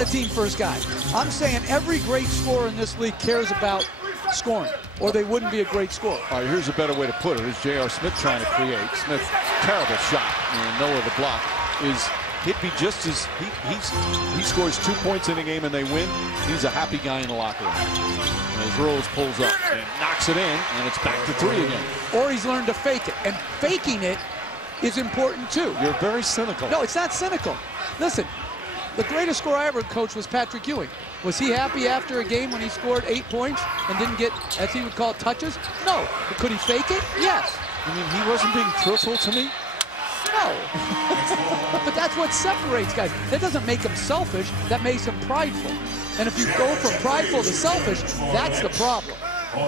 not a team first guy. I'm saying every great scorer in this league cares about scoring, or they wouldn't be a great scorer. All right, here's a better way to put it. Is J.R. Smith trying to create. Smith, terrible shot. And Noah, the block, he'd be just as, he scores 2 points in a game and they win. He's a happy guy in the locker room. And as Rose pulls up and knocks it in, and it's back to 3 again. Or he's learned to fake it. And faking it is important too. You're very cynical. No, it's not cynical. Listen, the greatest scorer I ever coached was Patrick Ewing. Was he happy after a game when he scored 8 points and didn't get, as he would call it, touches? No. But could he fake it? Yes. I mean, he wasn't being truthful to me? No. But that's what separates guys. That doesn't make him selfish. That makes him prideful. And if you go from prideful to selfish, that's the problem.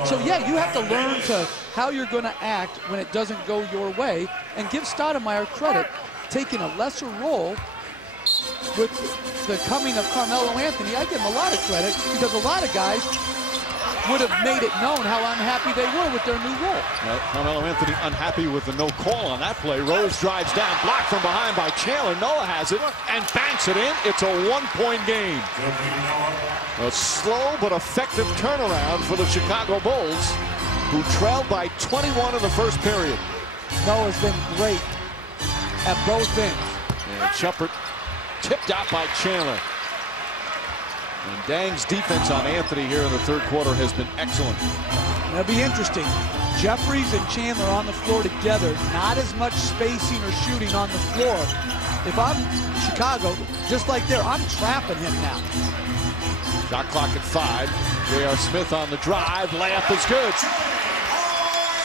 So, yeah, you have to learn to how you're going to act when it doesn't go your way. And give Stoudemire credit, taking a lesser role with the coming of Carmelo Anthony. I give him a lot of credit because a lot of guys would have made it known how unhappy they were with their new role. Carmelo Anthony unhappy with the no call on that play. Rose drives down, blocked from behind by Chandler. Noah has it and banks it in. It's a 1-point game. A slow but effective turnaround for the Chicago Bulls, who trailed by 21 in the first period. Noah's been great at both ends. And Shumpert tipped out by Chandler. And Dang's defense on Anthony here in the third quarter has been excellent. It'll be interesting. Jeffries and Chandler on the floor together, not as much spacing or shooting on the floor. If I'm Chicago, just like there, I'm trapping him now. Shot clock at 5. J.R. Smith on the drive. Layup is good.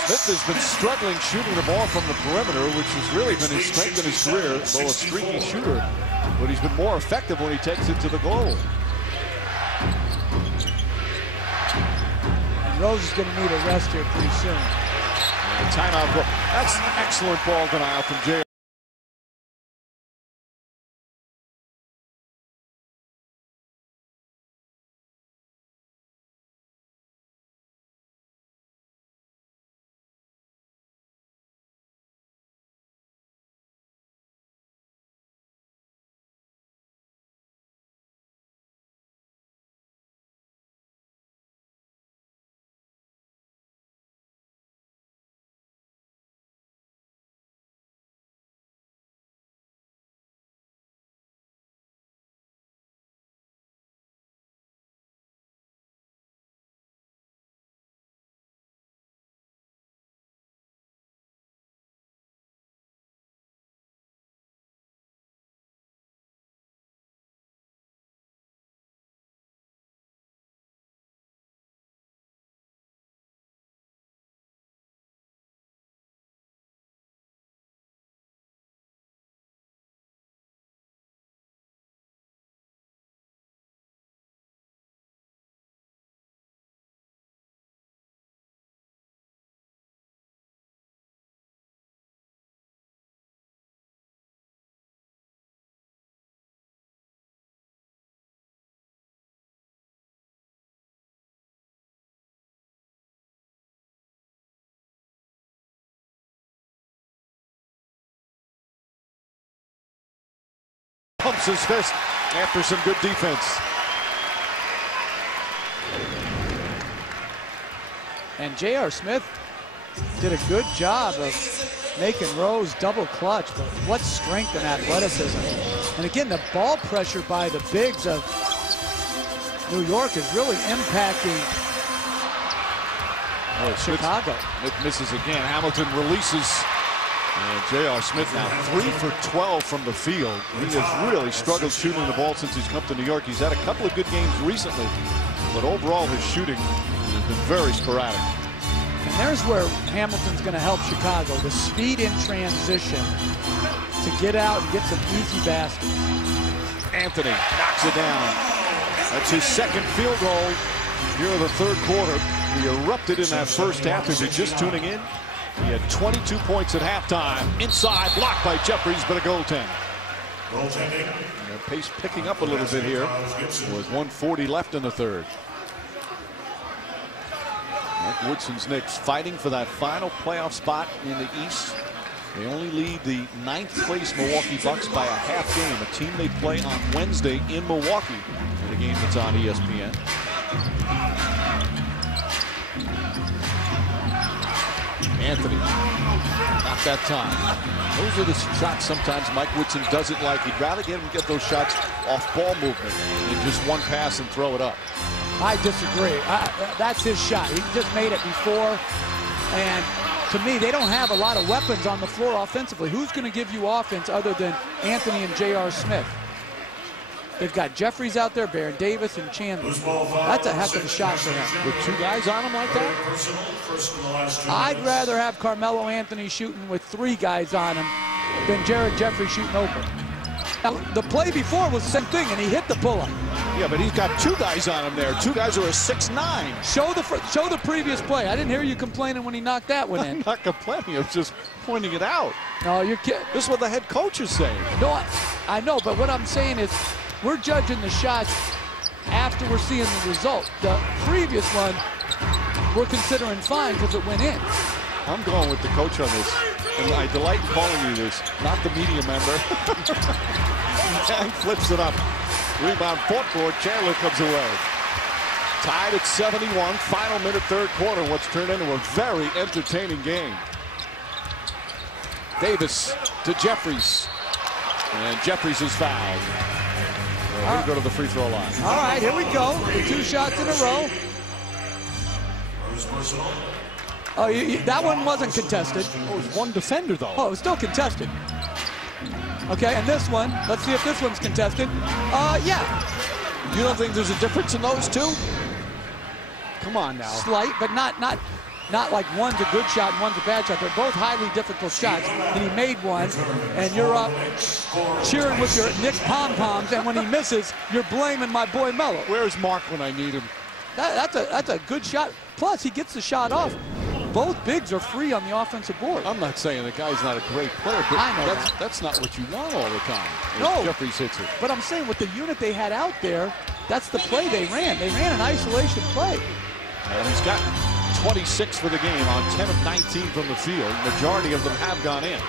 Smith has been struggling shooting the ball from the perimeter, which has really been his strength in his career, though a streaky shooter. But he's been more effective when he takes it to the goal. Rose is going to need a rest here pretty soon. And timeout goal. That's an excellent ball denial from J.R. Pumps his fist after some good defense. And J.R. Smith did a good job of making Rose double clutch, but what strength and athleticism. And again, the ball pressure by the bigs of New York is really impacting Chicago. Smith misses again. Hamilton releases. And J.R. Smith now 3 for 12 from the field. He has really struggled shooting the ball since he's come to New York. He's had a couple of good games recently, but overall his shooting has been very sporadic. And there's where Hamilton's going to help Chicago. The speed in transition to get out and get some easy baskets. Anthony knocks it down. That's his second field goal here in the third quarter. He erupted in that first half. If you're just tuning in, he had 22 points at halftime. Inside, blocked by Jeffries, but a goaltend. Pace picking up a little bit here. With 1:40 left in the third. Mike Woodson's Knicks fighting for that final playoff spot in the East. They only lead the 9th place Milwaukee Bucks by a half game, a team they play on Wednesday in Milwaukee. in a game that's on ESPN. Anthony, not that time. Those are the shots sometimes Mike Woodson doesn't like. He'd rather get him get those shots off ball movement than just one pass and throw it up. I disagree. That's his shot. He just made it before. And to me, they don't have a lot of weapons on the floor offensively. Who's going to give you offense other than Anthony and J.R. Smith? They've got Jeffries out there, Baron Davis, and Chandler. That's a heck of a shot for him. With two guys on him like that? I'd rather have Carmelo Anthony shooting with three guys on him than Jared Jeffries shooting open. Now, the play before was the same thing, and he hit the pull-up. Yeah, but he's got two guys on him there. Two guys who are 6'9". Show the previous play. I didn't hear you complaining when he knocked that one in. I'm not complaining. I was just pointing it out. No, you're kidding. This is what the head coach is saying. No, I know, but what I'm saying is we're judging the shots after we're seeing the result. The previous one, we're considering fine because it went in. I'm going with the coach on this, and I delight in calling you this, not the media member. And flips it up. Rebound, foot board. Chandler comes away. Tied at 71. Final minute, third quarter. What's turned into a very entertaining game. Davis to Jeffries, and Jeffries is fouled. We go to the free throw line. All right, here we go. The two shots in a row. Oh, that one wasn't contested. Oh, it was one defender, though. Oh, it was still contested. Okay, and this one, let's see if this one's contested. Yeah. You don't think there's a difference in those two? Come on now. Slight, but not like one's a good shot and one's a bad shot. They're both highly difficult shots, and he made one, and you're up cheering with your Knicks pom-poms, and when he misses, you're blaming my boy Melo. Where's Mark when I need him? That's a good shot. Plus, he gets the shot off. Both bigs are free on the offensive board. I'm not saying the guy's not a great player, but I know that's not what you want all the time. No, Jeffries hits it. But I'm saying with the unit they had out there, that's the play they ran. They ran an isolation play. And he's got 26 for the game on 10 of 19 from the field. Majority of them have gone in.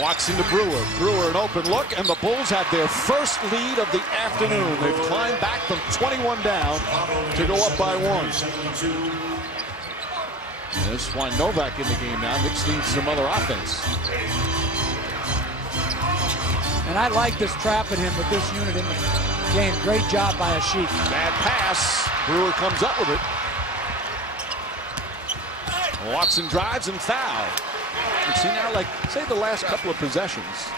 Watson to Brewer. Brewer an open look, and the Bulls have their first lead of the afternoon. They've climbed back from 21 down to go up by one. And there's Swan Novak in the game now. Knicks need some other offense. And I like this trapping him with this unit in the game. Great job by Ashik. Bad pass. Brewer comes up with it. Watson drives and foul. And see now, like, say the last couple of possessions,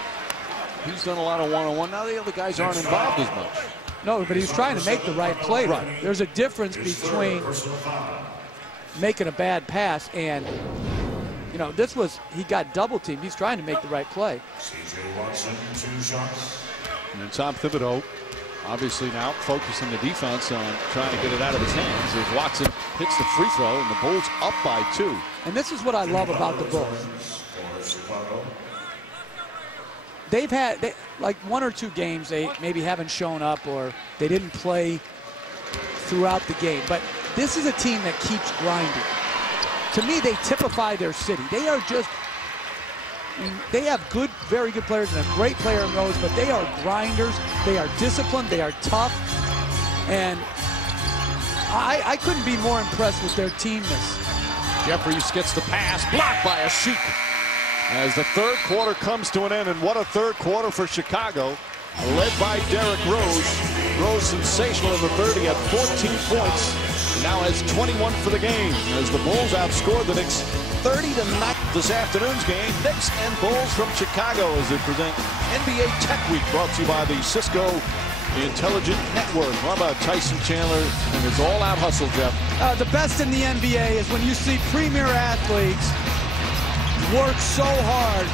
he's done a lot of one-on-one. Now the other guys aren't involved as much. No, but he's trying to make the right play. Right. There's a difference between making a bad pass and, you know, this was, he got double teamed. He's trying to make the right play. And then Tom Thibodeau, obviously now focusing the defense on trying to get it out of his hands as Watson hits the free throw, and the Bulls up by 2. And this is what I love about the Bulls. They've had, like, 1 or 2 games they maybe haven't shown up or they didn't play throughout the game. But this is a team that keeps grinding. To me, they typify their city. They are just, they have good, very good players and a great player in Rose, but they are grinders. They are disciplined. They are tough. And I couldn't be more impressed with their teamness. Jeffries gets the pass, blocked by Ashik. As the third quarter comes to an end, and what a third quarter for Chicago, led by Derrick Rose. Rose sensational in the third. He had 14 points. Now has 21 for the game as the Bulls outscored the Knicks 30-9 this afternoon's game. Knicks and Bulls from Chicago as they present NBA Tech Week, brought to you by the Cisco Intelligent Network. How about Tyson Chandler and his all-out hustle, Jeff? The best in the NBA is when you see premier athletes work so hard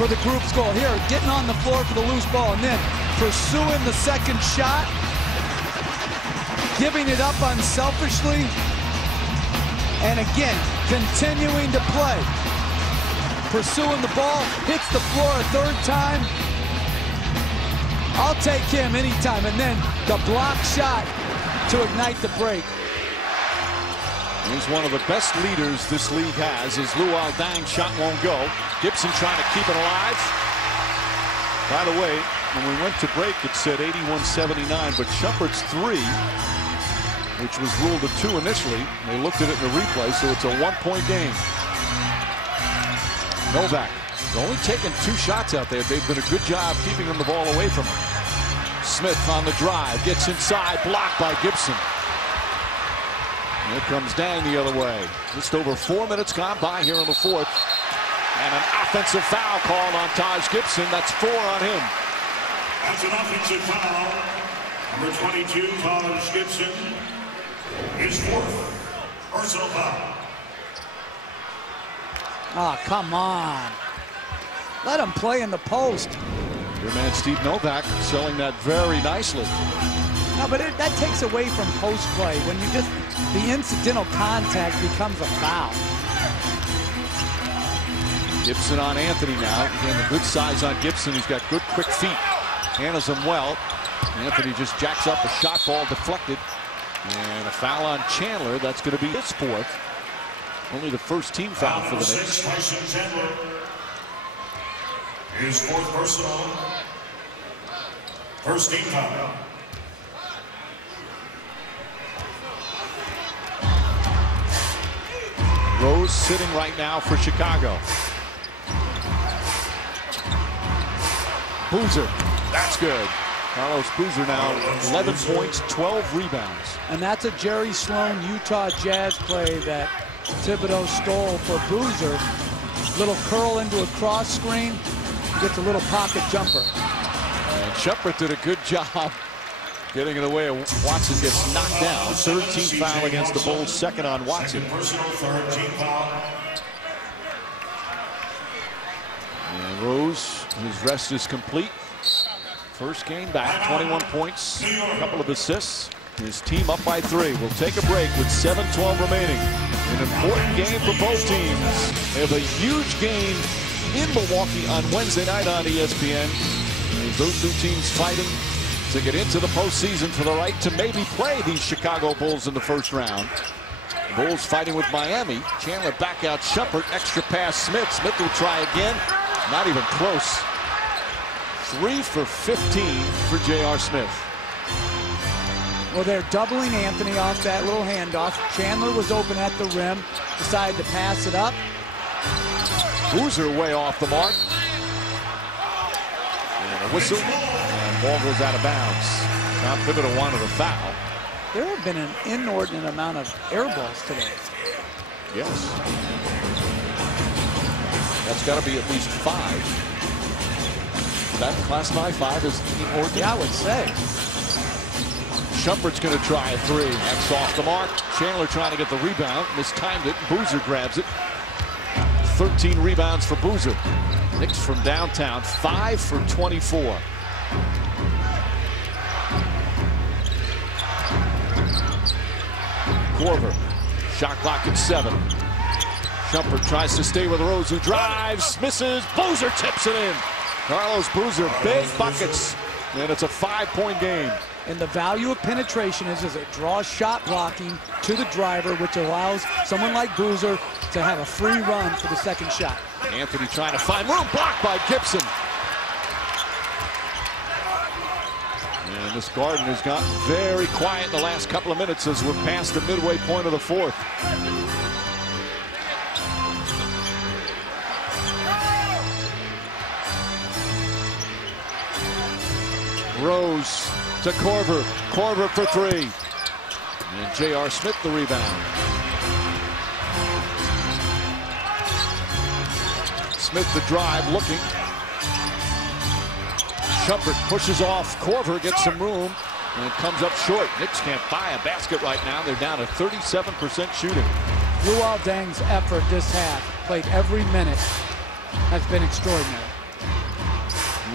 for the group's goal. Here, getting on the floor for the loose ball and then pursuing the second shot, giving it up unselfishly, and again, continuing to play. Pursuing the ball, hits the floor a third time. I'll take him anytime. And then the block shot to ignite the break. He's one of the best leaders this league has as Luol Deng's shot won't go. Gibson trying to keep it alive. By the way, When we went to break, it said 81-79, but Shumpert's 3, which was ruled a 2 initially. They looked at it in the replay, so it's a 1-point game. Novak has only taken 2 shots out there. They've done a good job keeping the ball away from him. Smith on the drive, gets inside, blocked by Gibson. Here comes Dang the other way. Just over 4 minutes gone by here in the 4th. And an offensive foul called on Taj Gibson. That's 4 on him. That's an offensive foul. Number 22, Taj Gibson, his 4th personal foul. Oh, come on. Let him play in the post. Your man Steve Novak selling that very nicely. No, but that takes away from post play when you just, the incidental contact becomes a foul. Gibson on Anthony now. Again, the good size on Gibson. He's got good quick feet. Handles him well. Anthony just jacks up a shot ball deflected. And a foul on Chandler. That's going to be his 4th. Only the first team foul for the Knicks. Chandler. His 4th personal. First team foul. Rose sitting right now for Chicago. Boozer, that's good. Carlos Boozer now 11 points, 12 rebounds. And that's a Jerry Sloan Utah Jazz play that Thibodeau stole for Boozer. Little curl into a cross screen, gets a little pocket jumper. And Shumpert did a good job getting in the way of Watson. Gets knocked down. 13th foul against the Bulls, 2nd on Watson. And Rose, his rest is complete. First game back, 21 points, a couple of assists. His team up by 3. We'll take a break with 7:12 remaining. An important game for both teams. They have a huge game in Milwaukee on Wednesday night on ESPN. As those 2 teams fighting to get into the postseason for the right to maybe play these Chicago Bulls in the first round. Bulls fighting with Miami. Chandler back out Shumpert. Extra pass Smith. Smith will try again. Not even close. 3 for 15 for J.R. Smith. Well, they're doubling Anthony off that little handoff. Chandler was open at the rim. Decided to pass it up. Boozer way off the mark. And a whistle. And ball goes out of bounds. Tom Thibodeau wanted a foul. There have been an inordinate amount of air balls today. Yes. That's got to be at least 5. That classify 5 as inordinate? Yeah, I would say. Shumpert's going to try a 3. That's off the mark. Chandler trying to get the rebound. Mistimed it. Boozer grabs it. 13 rebounds for Boozer. Knicks from downtown, 5 for 24. Korver, shot clock at 7. Shumpert tries to stay with Rose, who drives, misses. Boozer tips it in. Carlos Boozer, big buckets, and it's a 5-point game. And the value of penetration is it draws shot blocking to the driver, which allows someone like Boozer to have a free run for the second shot. Anthony trying to find room, blocked by Gibson. And this Garden has gotten very quiet in the last couple of minutes as we're past the midway point of the 4th. Rose to Korver. Korver for 3. And J.R. Smith the rebound. Smith the drive, looking. Shumpert pushes off. Korver gets some room and comes up short. Knicks can't buy a basket right now. They're down to 37% shooting. Luol Deng's effort this half, played every minute, has been extraordinary.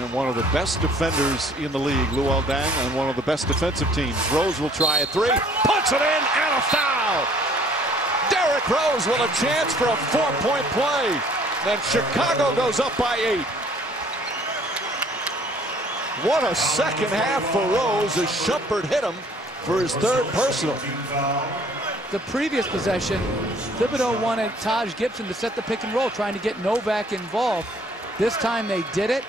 And one of the best defenders in the league, Luol Deng, on one of the best defensive teams. Rose will try a 3, puts it in, and a foul. Derrick Rose with a chance for a 4-point play. Then Chicago goes up by 8. What a second half for Rose as Shumpert hit him for his 3rd personal. The previous possession, Thibodeau wanted Taj Gibson to set the pick and roll, trying to get Novak involved. This time they did it.